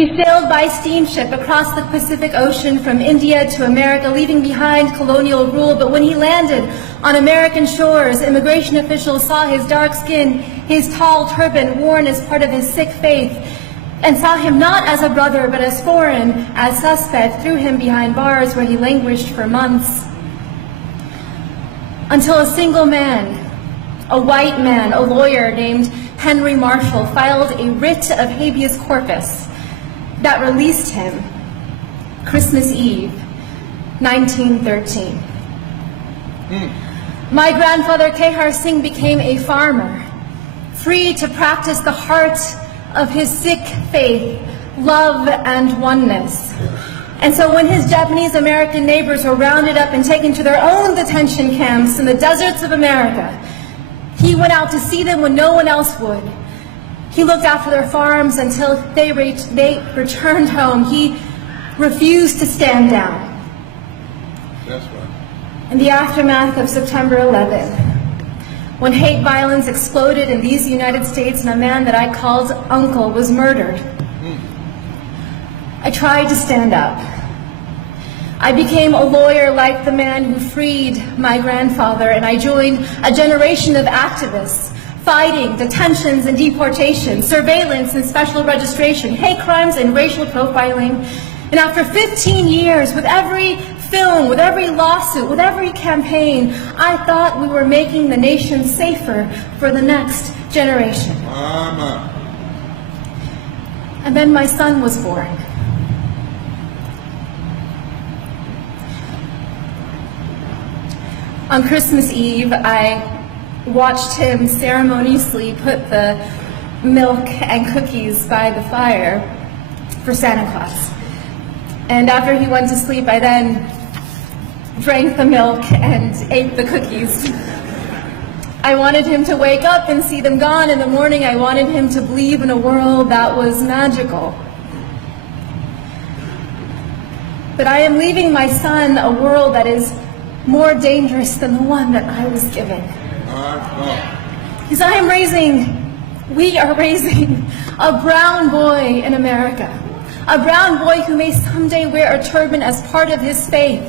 He sailed by steamship across the Pacific Ocean from India to America, leaving behind colonial rule. But when he landed on American shores, immigration officials saw his dark skin, his tall turban worn as part of his Sikh faith, and saw him not as a brother but as foreign, as suspect, threw him behind bars where he languished for months. Until a single man, a white man, a lawyer named Henry Marshall, filed a writ of habeas corpus that released him Christmas Eve, 1913. My grandfather Kehar Singh became a farmer, free to practice the heart of his Sikh faith, love and oneness. And so when his Japanese American neighbors were rounded up and taken to their own detention camps in the deserts of America, he went out to see them when no one else would. He looked after their farms until they returned home. He refused to stand down. That's right. In the aftermath of September 11, when hate violence exploded in these United States and a man that I called uncle was murdered, I tried to stand up. I became a lawyer like the man who freed my grandfather, and I joined a generation of activists fighting detentions and deportation, surveillance and special registration, hate crimes and racial profiling. And after 15 years, with every film, with every lawsuit, with every campaign, I thought we were making the nation safer for the next generation. Mama. And then my son was born. On Christmas Eve, I watched him ceremoniously put the milk and cookies by the fire for Santa Claus. And after he went to sleep, I then drank the milk and ate the cookies. I wanted him to wake up and see them gone in the morning. I wanted him to believe in a world that was magical. But I am leaving my son a world that is more dangerous than the one that I was given. Because we are raising a brown boy in America. A brown boy who may someday wear a turban as part of his faith.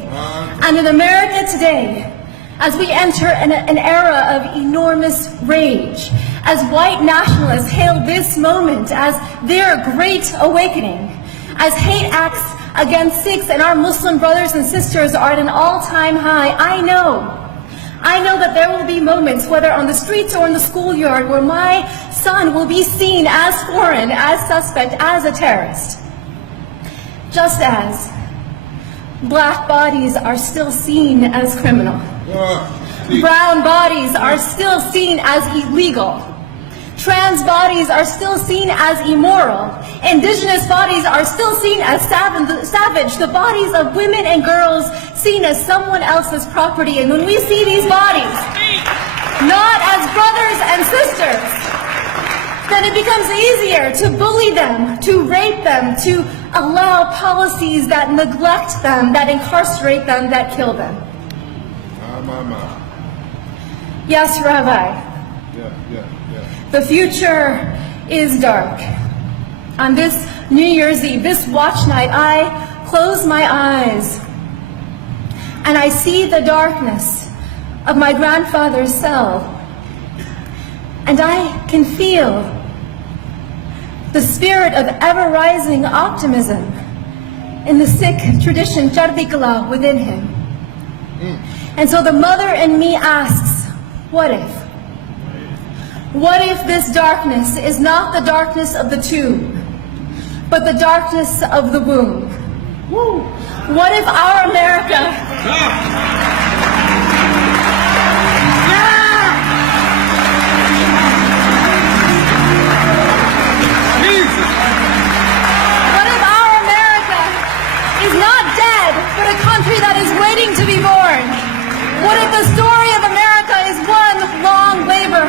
And in America today, as we enter an era of enormous rage, as white nationalists hail this moment as their great awakening, as hate acts against Sikhs and our Muslim brothers and sisters are at an all-time high, I know that there will be moments, whether on the streets or in the schoolyard, where my son will be seen as foreign, as suspect, as a terrorist. Just as black bodies are still seen as criminal. Brown bodies are still seen as illegal. Trans bodies are still seen as immoral. Indigenous bodies are still seen as savage. The bodies of women and girls seen as someone else's property. And when we see these bodies not as brothers and sisters, then it becomes easier to bully them, to rape them, to allow policies that neglect them, that incarcerate them, that kill them. Yes, Rabbi. Yeah. The future is dark. On this New Year's Eve, this watch night, I close my eyes and I see the darkness of my grandfather's cell, and I can feel the spirit of ever-rising optimism in the Sikh tradition, Chardi Kala, within him. And so the mother in me asks, what if? What if this darkness is not the darkness of the tomb, but the darkness of the womb? What if our America... is not dead, but a country that is waiting to be born? What if the story of America is one long labor?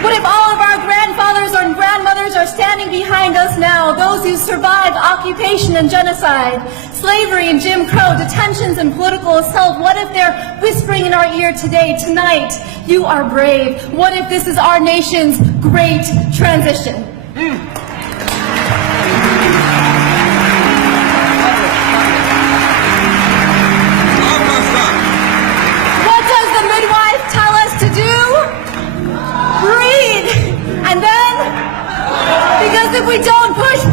What if all of our grandfathers and grandmothers are standing behind us now, those who survived occupation and genocide, slavery and Jim Crow, detentions and political assault? What if they're whispering in our ear today, tonight, you are brave? What if this is our nation's great transition? if we don't push